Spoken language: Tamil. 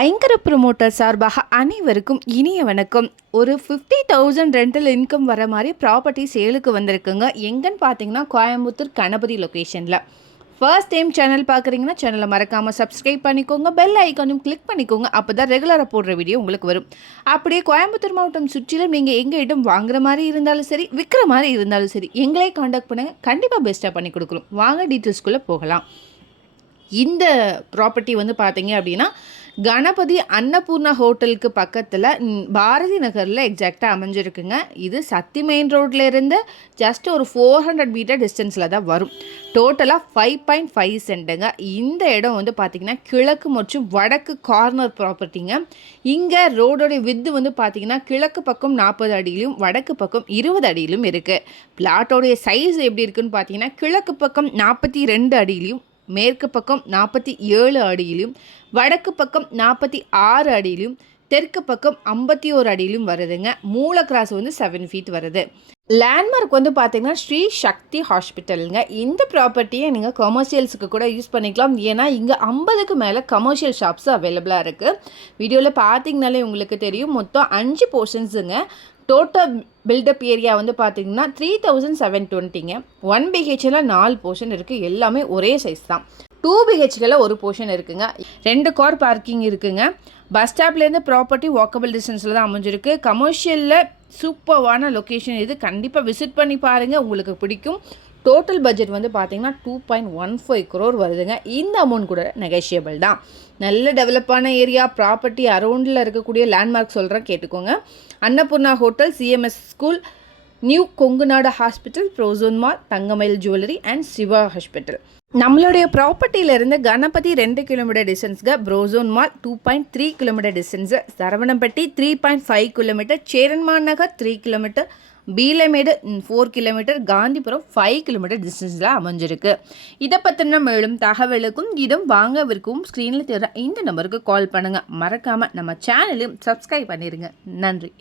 ஐங்கர ப்ரொமோட்டர் சார்பாக அனைவருக்கும் இனிய வணக்கம். ஒரு 50,000 ரெண்டல் இன்கம் வர மாதிரி ப்ராப்பர்ட்டி சேலுக்கு வந்திருக்குங்க. எங்கன்னு பார்த்தீங்கன்னா கோயம்புத்தூர் கணபதி லொக்கேஷனில். ஃபர்ஸ்ட் டைம் சேனல் பார்க்குறீங்கன்னா சேனலை மறக்காமல் சப்ஸ்கிரைப் பண்ணிக்கோங்க, பெல் ஐக்கானும் கிளிக் பண்ணிக்கோங்க. அப்போ தான் ரெகுலராக போடுற வீடியோ உங்களுக்கு வரும். அப்படியே கோயம்புத்தூர் மாவட்டம் சுற்றிலும் நீங்கள் எங்கள் இடம் வாங்குற மாதிரி இருந்தாலும் சரி, விற்கிற மாதிரி இருந்தாலும் சரி, எங்களே காண்டாக்ட் பண்ணுங்கள். கண்டிப்பாக பெஸ்ட்டாக பண்ணி கொடுக்குறோம். வாங்க டீட்டெயில்ஸ்குள்ளே போகலாம். இந்த ப்ராப்பர்ட்டி வந்து பார்த்தீங்க அப்படின்னா கணபதி அன்னபூர்ணா ஹோட்டலுக்கு பக்கத்தில் பாரதி நகரில் எக்ஸாக்டாக அமைஞ்சிருக்குங்க. இது சத்தி மெயின் ரோட்லேருந்து ஜஸ்ட் ஒரு 400 மீட்டர் டிஸ்டன்ஸில் தான் வரும். டோட்டலாக 5.5 சென்ட்டுங்க. இந்த இடம் வந்து பார்த்திங்கன்னா கிழக்கு மற்றும் வடக்கு கார்னர் ப்ராப்பர்ட்டிங்க. இங்கே ரோடோடைய வித்து வந்து பார்த்திங்கன்னா கிழக்கு பக்கம் 40 அடியிலும் வடக்கு பக்கம் 20 அடியிலும் இருக்குது. பிளாட்டோடைய சைஸ் எப்படி இருக்குன்னு பார்த்தீங்கன்னா கிழக்கு பக்கம் 42 அடியிலையும், மேற்கு பக்கம் 47 அடியிலும், வடக்கு பக்கம் 46 அடியிலும், தெற்கு பக்கம் 51 அடியிலும் வருதுங்க. மூல கிராஸ் வந்து 7 ஃபீட் வருது. லேண்ட்மார்க் வந்து பார்த்தீங்கன்னா ஸ்ரீ சக்தி ஹாஸ்பிட்டலுங்க. இந்த ப்ராப்பர்ட்டியை நீங்கள் கமர்ஷியல்ஸுக்கு கூட யூஸ் பண்ணிக்கலாம். ஏன்னா இங்கே 50க்கு மேலே கமர்ஷியல் ஷாப்ஸ் அவைலபிளாக இருக்குது. வீடியோவில் பார்த்தீங்கனாலே உங்களுக்கு தெரியும். மொத்தம் 5 போர்ஷன்ஸுங்க. டோட்டல் பில்டப் ஏரியா வந்து பார்த்தீங்கன்னா 3720ங்க. 1 பிஹெச்ல 4 போர்ஷன் இருக்குது. எல்லாமே ஒரே சைஸ் தான். 2 பிஹெச்கில் ஒரு போர்ஷன் இருக்குங்க. 2 கார் பார்க்கிங் இருக்குங்க. பஸ் ஸ்டாப்லேருந்து ப்ராப்பர்ட்டி வாக்கபிள் டிஸ்டன்ஸில் தான் அமைஞ்சிருக்கு. கமர்ஷியலில் சூப்பர்வான லொக்கேஷன் இது. கண்டிப்பாக விசிட் பண்ணி பாருங்கள், உங்களுக்கு பிடிக்கும். டோட்டல் பட்ஜெட் வந்து பார்த்தீங்கன்னா 2.15 crore வருதுங்க. இந்த அமௌண்ட் கூட நெகோஷியபிள் தான். நல்ல டெவலப்பான ஏரியா. ப்ராப்பர்ட்டி அரௌண்டில் இருக்கக்கூடிய லேண்ட்மார்க் சொல்கிறேன், கேட்டுக்கோங்க. Annapoorna hotel, CMS school, new Kongunadu hospital, Prozone mall, Thangamayil jewellery and Siva hospital. நம்மளுடைய ப்ராப்பர்ட்டியிலேருந்து கணபதி 2 கிலோமீட்டர் டிஸ்டன்ஸுங்க. Prozone mall 2.3 kilometre distance, Saravanampatti 3.5 kilometre, Cheranma Nagar 3 kilometre, Peelamedu 4 kilometre, Gandhipuram 5 kilometre டிஸ்டன்ஸில் அமைஞ்சிருக்கு. இதை பற்றின மேலும் தகவலுக்கும் இடம் வாங்கவிருக்கும் ஸ்க்ரீனில் தெரிகிற இந்த நம்பருக்கு கால் பண்ணுங்கள். மறக்காமல் நம்ம சேனலையும் சப்ஸ்கிரைப் பண்ணிடுங்க. நன்றி.